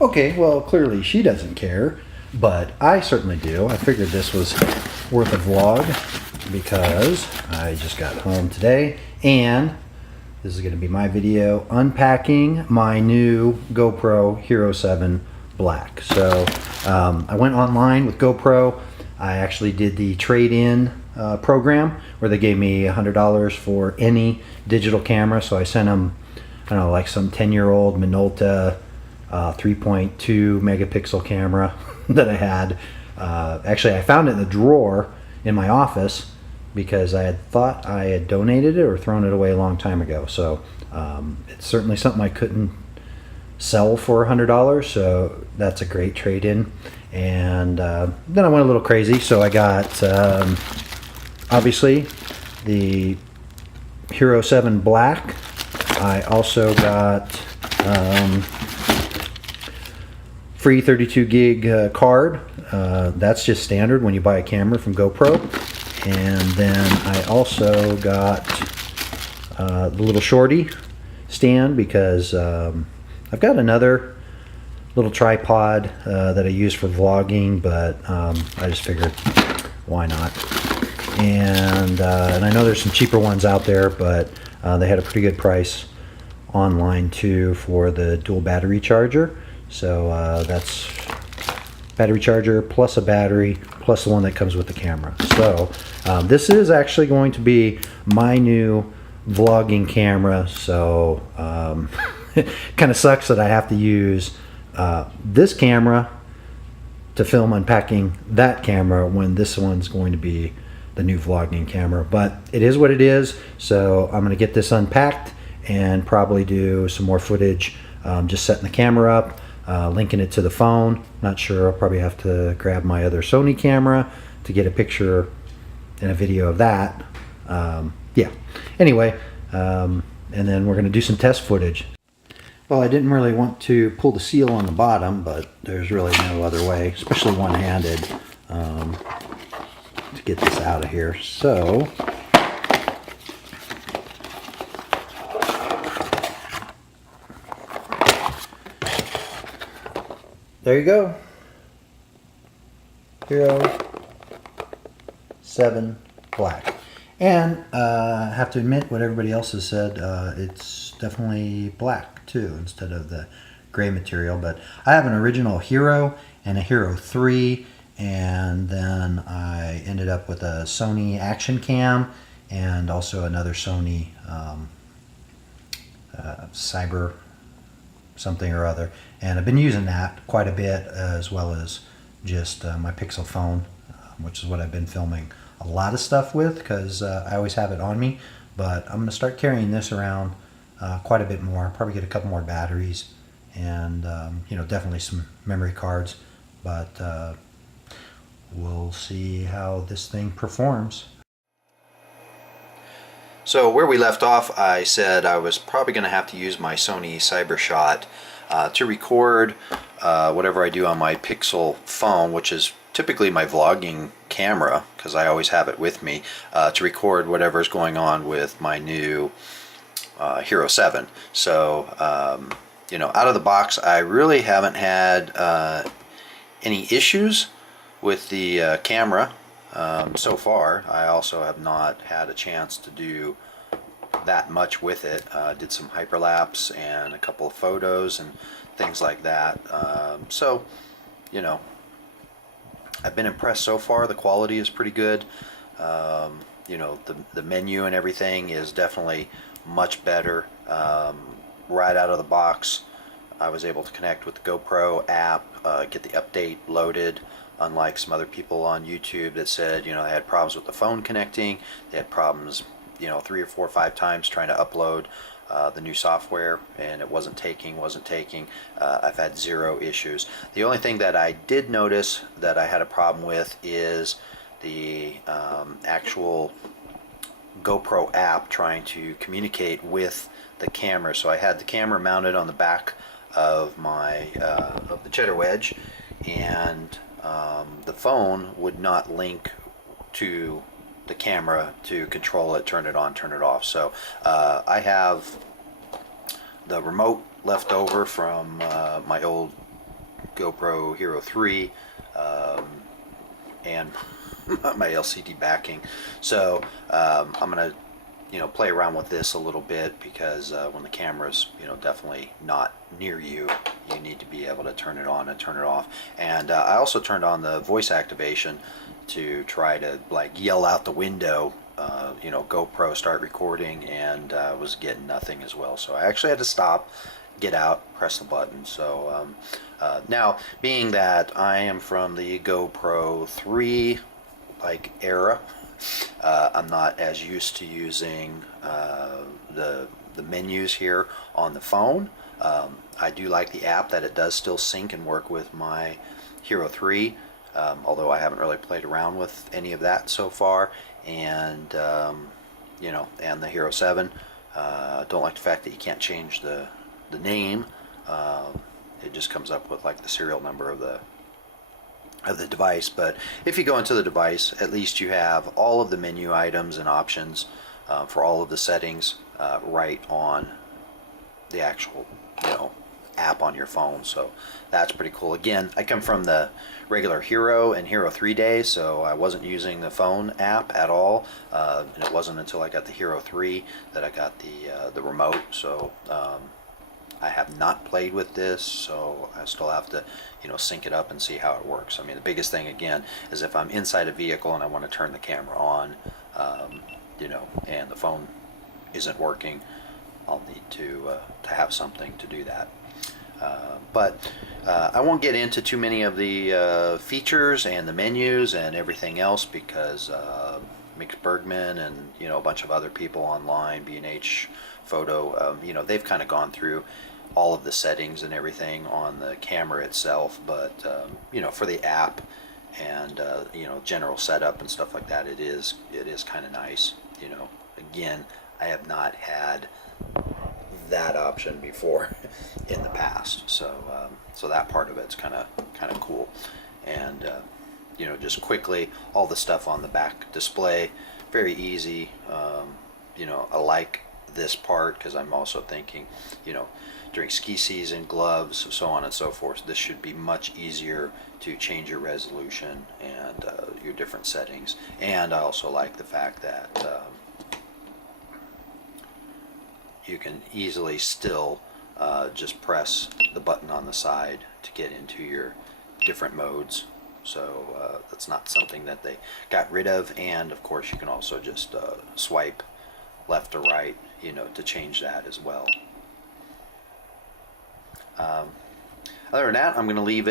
Okay, well, clearly she doesn't care, but I certainly do. I figured this was worth a vlog because I just got home today, and this is going to be my video unpacking my new GoPro Hero 7 Black. So I went online with GoPro. I actually did the trade-in program where they gave me $100 for any digital camera. So I sent them, I don't know, like some 10-year-old Minolta 3.2 megapixel camera that I had. Actually, I found it in the drawer in my office because I had thought I had donated it or thrown it away a long time ago. So it's certainly something I couldn't sell for $100, so that's a great trade-in. And then I went a little crazy, so I got obviously the Hero 7 Black. I also got free 32 gig card. That's just standard when you buy a camera from GoPro. And then I also got the little shorty stand because I've got another little tripod that I use for vlogging, but I just figured why not. And I know there's some cheaper ones out there, but they had a pretty good price online too for the dual battery charger. So that's battery charger plus a battery plus the one that comes with the camera. So this is actually going to be my new vlogging camera. So it kind of sucks that I have to use this camera to film unpacking that camera when this one's going to be the new vlogging camera, but it is what it is. So I'm going to get this unpacked and probably do some more footage, just setting the camera up, linking it to the phone. Not sure, I'll probably have to grab my other Sony camera to get a picture and a video of that. Yeah, anyway, and then we're going to do some test footage. Well, I didn't really want to pull the seal on the bottom, but there's really no other way, especially one-handed, to get this out of here. So there you go. Hero 7 Black. And I have to admit what everybody else has said, it's definitely black too instead of the gray material. But I have an original Hero and a Hero 3, and then I ended up with a Sony Action Cam and also another Sony Cyber something or other, and I've been using that quite a bit, as well as just my Pixel phone, which is what I've been filming a lot of stuff with because I always have it on me. But I'm going to start carrying this around quite a bit more, probably get a couple more batteries and you know, definitely some memory cards, but we'll see how this thing performs. So where we left off, I said I was probably going to have to use my Sony CyberShot to record whatever I do on my Pixel phone, which is typically my vlogging camera because I always have it with me, to record whatever's going on with my new Hero 7. So you know, out of the box, I really haven't had any issues with the camera. So far. I also have not had a chance to do that much with it. Did some hyperlapse and a couple of photos and things like that. So, you know, I've been impressed so far. The quality is pretty good. You know, the menu and everything is definitely much better. Right out of the box, I was able to connect with the GoPro app, get the update loaded. Unlike some other people on YouTube that said, you know, they had problems with the phone connecting, they had problems, you know, 3 or 4 or 5 times trying to upload the new software, and it wasn't taking. I've had 0 issues. The only thing that I did notice that I had a problem with is the actual GoPro app trying to communicate with the camera. So I had the camera mounted on the back of my of the cheddar wedge, and the phone would not link to the camera to control it, turn it on, turn it off. So I have the remote left over from my old GoPro Hero 3 and my LCD backing. So I'm gonna play around with this a little bit, because when the camera's definitely not near you, you need to be able to turn it on and turn it off. And I also turned on the voice activation to try to like yell out the window, GoPro start recording, and was getting nothing as well. So I actually had to stop, get out, press the button. So now, being that I am from the GoPro 3 like era, I'm not as used to using the menus here on the phone. I do like the app that it does still sync and work with my Hero 3, although I haven't really played around with any of that so far. And and the Hero 7. Don't like the fact that you can't change the name. It just comes up with like the serial number of the device. But if you go into the device, at least you have all of the menu items and options for all of the settings right on the actual app on your phone. So that's pretty cool. Again, I come from the regular Hero and Hero 3 days, so I wasn't using the phone app at all, and it wasn't until I got the Hero 3 that I got the remote. So I have not played with this, so I still have to sync it up and see how it works. I mean, the biggest thing again is if I'm inside a vehicle and I want to turn the camera on, and the phone isn't working, I'll need to have something to do that. But I won't get into too many of the features and the menus and everything else, because Mix Bergman and a bunch of other people online, B&H Photo, they've kind of gone through all of the settings and everything on the camera itself. But for the app and general setup and stuff like that, it is kind of nice. Again, I have not had that option before in the past, so that part of it's kind of cool. And just quickly, all the stuff on the back display, very easy. I like this part because I'm also thinking, during ski season, gloves, so on and so forth, this should be much easier to change your resolution and your different settings. And I also like the fact that you can easily still just press the button on the side to get into your different modes. So that's not something that they got rid of. And of course, you can also just swipe left or right, to change that as well. Other than that, I'm going to leave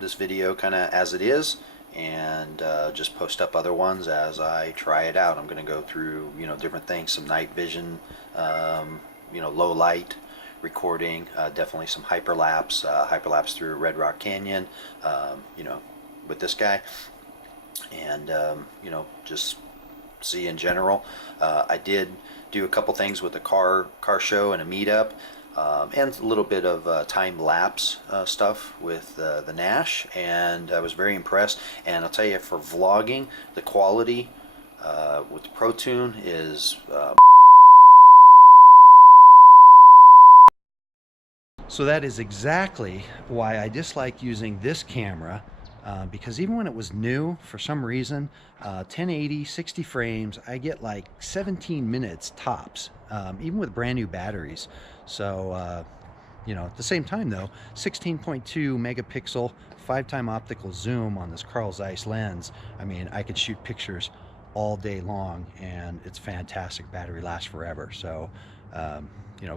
this video kind of as it is, and just post up other ones as I try it out. I'm going to go through different things, some night vision, low light recording, definitely some hyperlapse through Red Rock Canyon, with this guy, and just see in general. I did do a couple things with the car show and a meetup, and a little bit of time-lapse stuff with the Nash, and I was very impressed. And I'll tell you, for vlogging, the quality with the ProTune is So that is exactly why I dislike using this camera, because even when it was new, for some reason, 1080, 60 frames, I get like 17 minutes tops, even with brand new batteries. So, at the same time though, 16.2 megapixel, 5-time optical zoom on this Carl Zeiss lens. I mean, I could shoot pictures all day long, and it's fantastic. Battery lasts forever. So,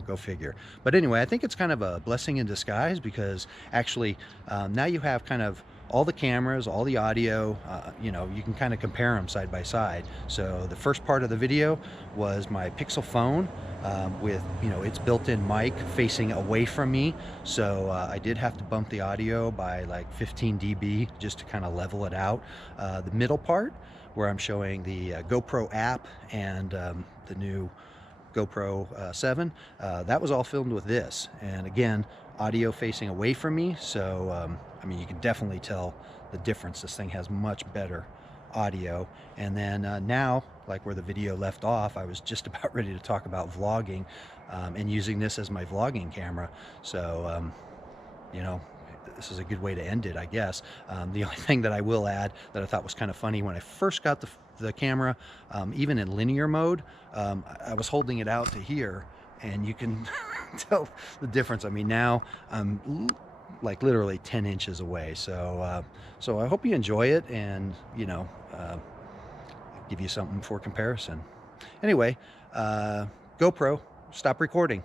go figure. But anyway, I think it's kind of a blessing in disguise, because actually now you have kind of all the cameras, all the audio, you can kind of compare them side by side. So the first part of the video was my Pixel phone with, its built-in mic facing away from me. So I did have to bump the audio by like 15 dB just to kind of level it out. The middle part, where I'm showing the GoPro app and the new GoPro 7, that was all filmed with this. And again, audio facing away from me, so I mean, you can definitely tell the difference. This thing has much better audio. And then now, like where the video left off, I was just about ready to talk about vlogging and using this as my vlogging camera. So this is a good way to end it, I guess. The only thing that I will add that I thought was kind of funny, when I first got the camera, even in linear mode, I was holding it out to here, and you can tell the difference. I mean, now I'm like literally 10 inches away. So so I hope you enjoy it, and you know, give you something for comparison. Anyway, GoPro, stop recording.